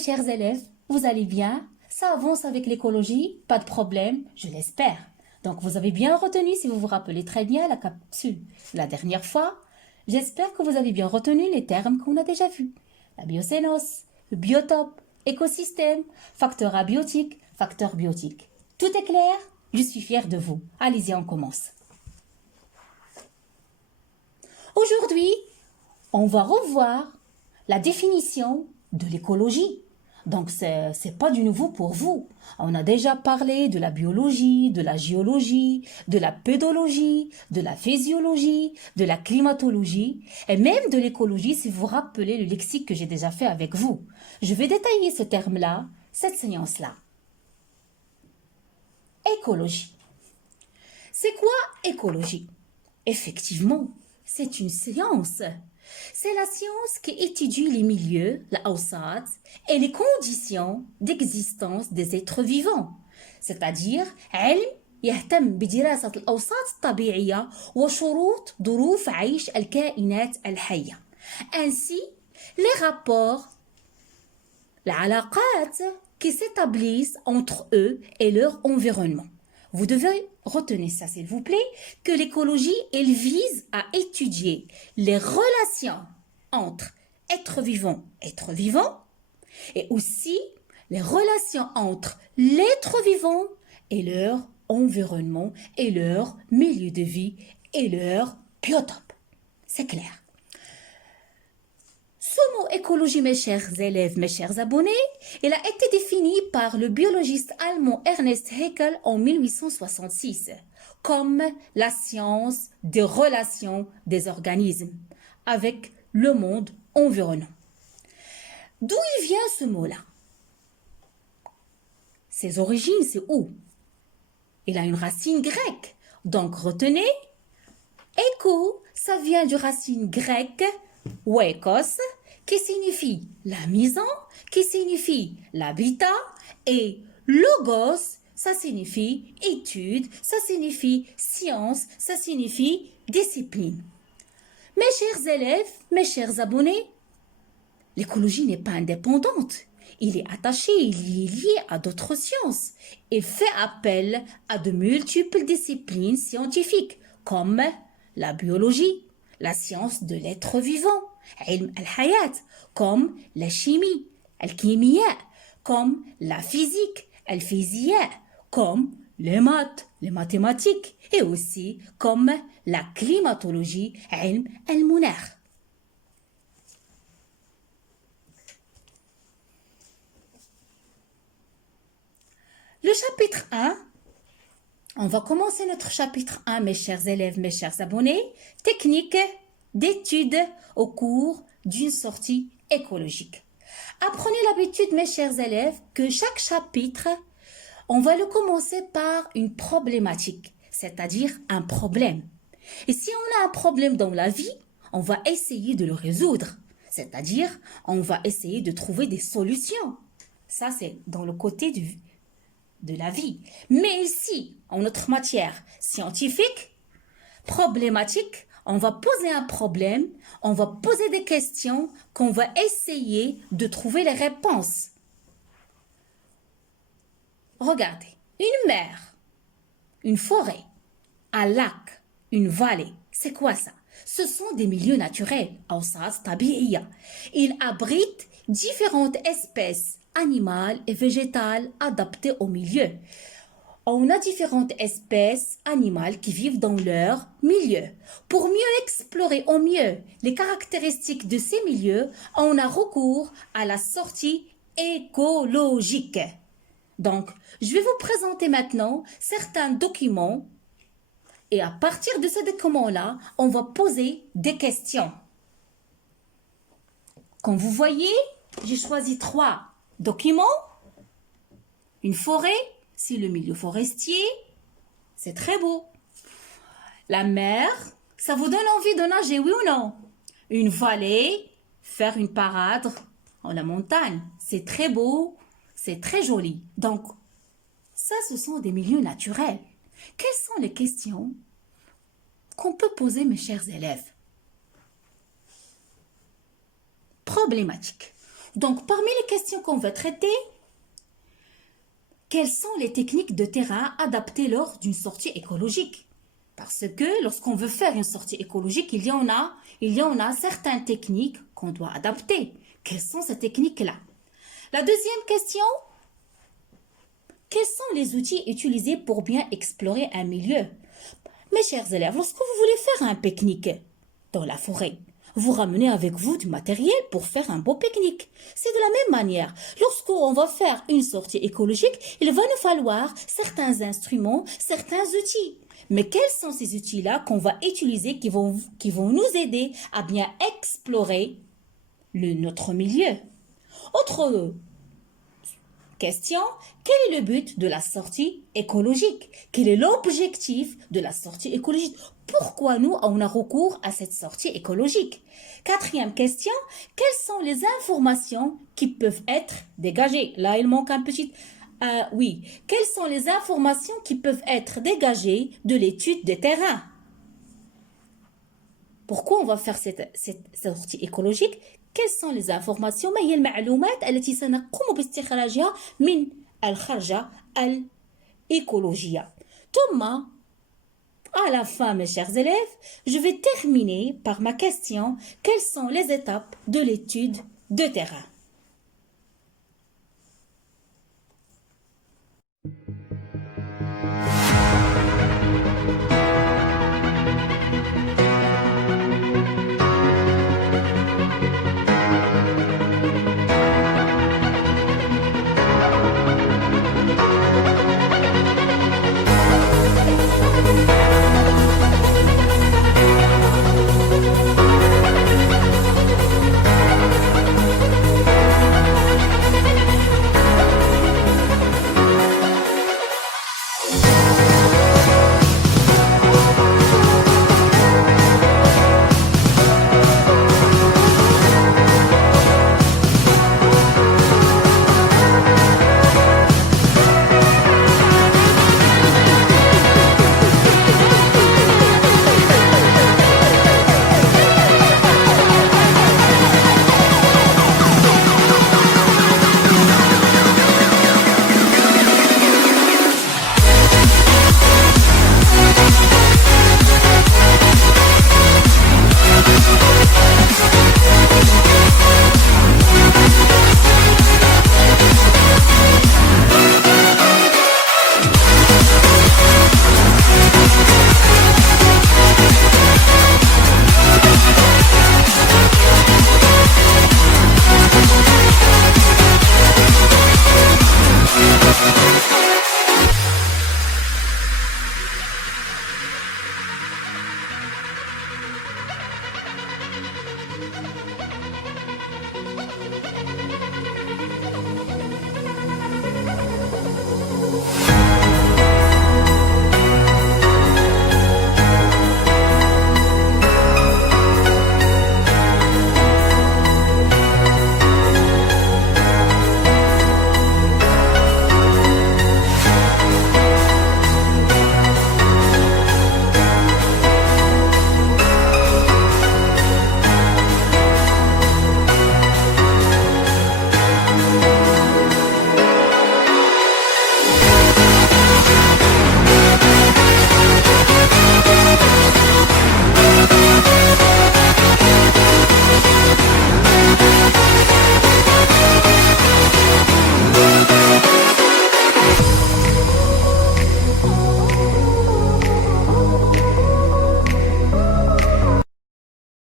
chers élèves, vous allez bien? Ça avance avec l'écologie? Pas de problème, je l'espère. Donc, vous avez bien retenu, si vous vous rappelez très bien, la capsule la dernière fois. J'espère que vous avez bien retenu les termes qu'on a déjà vus. La biocénose, le biotope, écosystème, facteur abiotique, facteur biotique. Tout est clair? Je suis fière de vous. Allez-y, on commence. Aujourd'hui, on va revoir la définition de l'écologie. Donc, c'est pas du nouveau pour vous. On a déjà parlé de la biologie, de la géologie, de la pédologie, de la physiologie, de la climatologie et même de l'écologie si vous vous rappelez le lexique que j'ai déjà fait avec vous. Je vais détailler ce terme-là, cette séance-là. Écologie. C'est quoi écologie? Effectivement, c'est une science. C'est la science qui étudie les milieux, la awsat, et les conditions d'existence des êtres vivants. C'est-à-dire, علم يهتم بدراسة الأوساط الطبيعية وشروط ظروف عيش الكائنات الحية. Ainsi, les rapports, les علاقات qui s'établissent entre eux et leur environnement. Vous devez retenir ça, s'il vous plaît, que l'écologie, elle vise à étudier les relations entre êtres vivants et aussi les relations entre l'être vivant et leur environnement et leur milieu de vie et leur biotope. C'est clair. Ce mot écologie, mes chers élèves, mes chers abonnés, il a été défini par le biologiste allemand Ernst Haeckel en 1866 comme la science des relations des organismes avec le monde environnant. D'où il vient ce mot-là? Ses origines, c'est où? Il a une racine grecque. Donc retenez, éco, ça vient du racine grecque oikos, qui signifie la maison, qui signifie l'habitat, et logos, ça signifie étude, ça signifie science, ça signifie discipline. Mes chers élèves, mes chers abonnés, l'écologie n'est pas indépendante. Il est attaché, il est lié à d'autres sciences. Il fait appel à de multiples disciplines scientifiques, comme la biologie, la science de l'être vivant, علم الحياة, comme la chimie, الكيمياء, comme la physique, الفيزياء, comme les maths, les mathématiques, et aussi comme la climatologie, علم المناخ. Le chapitre 1, on va commencer notre chapitre 1, mes chers élèves, mes chers abonnés, technique d'étude au cours d'une sortie écologique. Apprenez l'habitude, mes chers élèves, que chaque chapitre, on va le commencer par une problématique, c'est-à-dire un problème. Et si on a un problème dans la vie, on va essayer de le résoudre, c'est-à-dire on va essayer de trouver des solutions. Ça, c'est dans le côté de la vie. Mais ici, en notre matière scientifique, problématique, on va poser un problème, on va poser des questions qu'on va essayer de trouver les réponses. Regardez, une mer, une forêt, un lac, une vallée, c'est quoi ça? Ce sont des milieux naturels, awsat tabi'iyya. Ils abritent différentes espèces animales et végétales adaptées au milieu. On a différentes espèces animales qui vivent dans leur milieu. Pour mieux explorer au mieux les caractéristiques de ces milieux, on a recours à la sortie écologique. Donc, je vais vous présenter maintenant certains documents et à partir de ces documents-là, on va poser des questions. Comme vous voyez, j'ai choisi 3 documents. Une forêt, c'est le milieu forestier, c'est très beau. La mer, ça vous donne envie de nager, oui ou non? Une vallée, faire une parade en la montagne, c'est très beau, c'est très joli. Donc, ça, ce sont des milieux naturels. Quelles sont les questions qu'on peut poser, mes chers élèves? Problématique. Donc, parmi les questions qu'on va traiter, quelles sont les techniques de terrain adaptées lors d'une sortie écologique? Parce que lorsqu'on veut faire une sortie écologique, il y en a certaines techniques qu'on doit adapter. Quelles sont ces techniques-là? La deuxième question, quels sont les outils utilisés pour bien explorer un milieu? Mes chers élèves, lorsque vous voulez faire un pique-nique dans la forêt, vous ramenez avec vous du matériel pour faire un beau pique-nique. C'est de la même manière. Lorsqu'on va faire une sortie écologique, il va nous falloir certains instruments, certains outils. Mais quels sont ces outils-là qu'on va utiliser qui vont nous aider à bien explorer notre milieu? Autre question, quel est le but de la sortie écologique? Quel est l'objectif de la sortie écologique? Pourquoi nous, on a recours à cette sortie écologique? Quatrième question, quelles sont les informations qui peuvent être dégagées? Là, il manque un petit... oui, quelles sont les informations qui peuvent être dégagées de l'étude des terrains? Pourquoi on va faire cette sortie écologique? Quelles sont les informations؟ ما هي المعلومات التي سنقوم باستخراجها من الخرجة الإيكولوجية؟ ثم, à la fin, mes chers élèves, je vais terminer par ma question. Quelles sont les étapes de l'étude de terrain?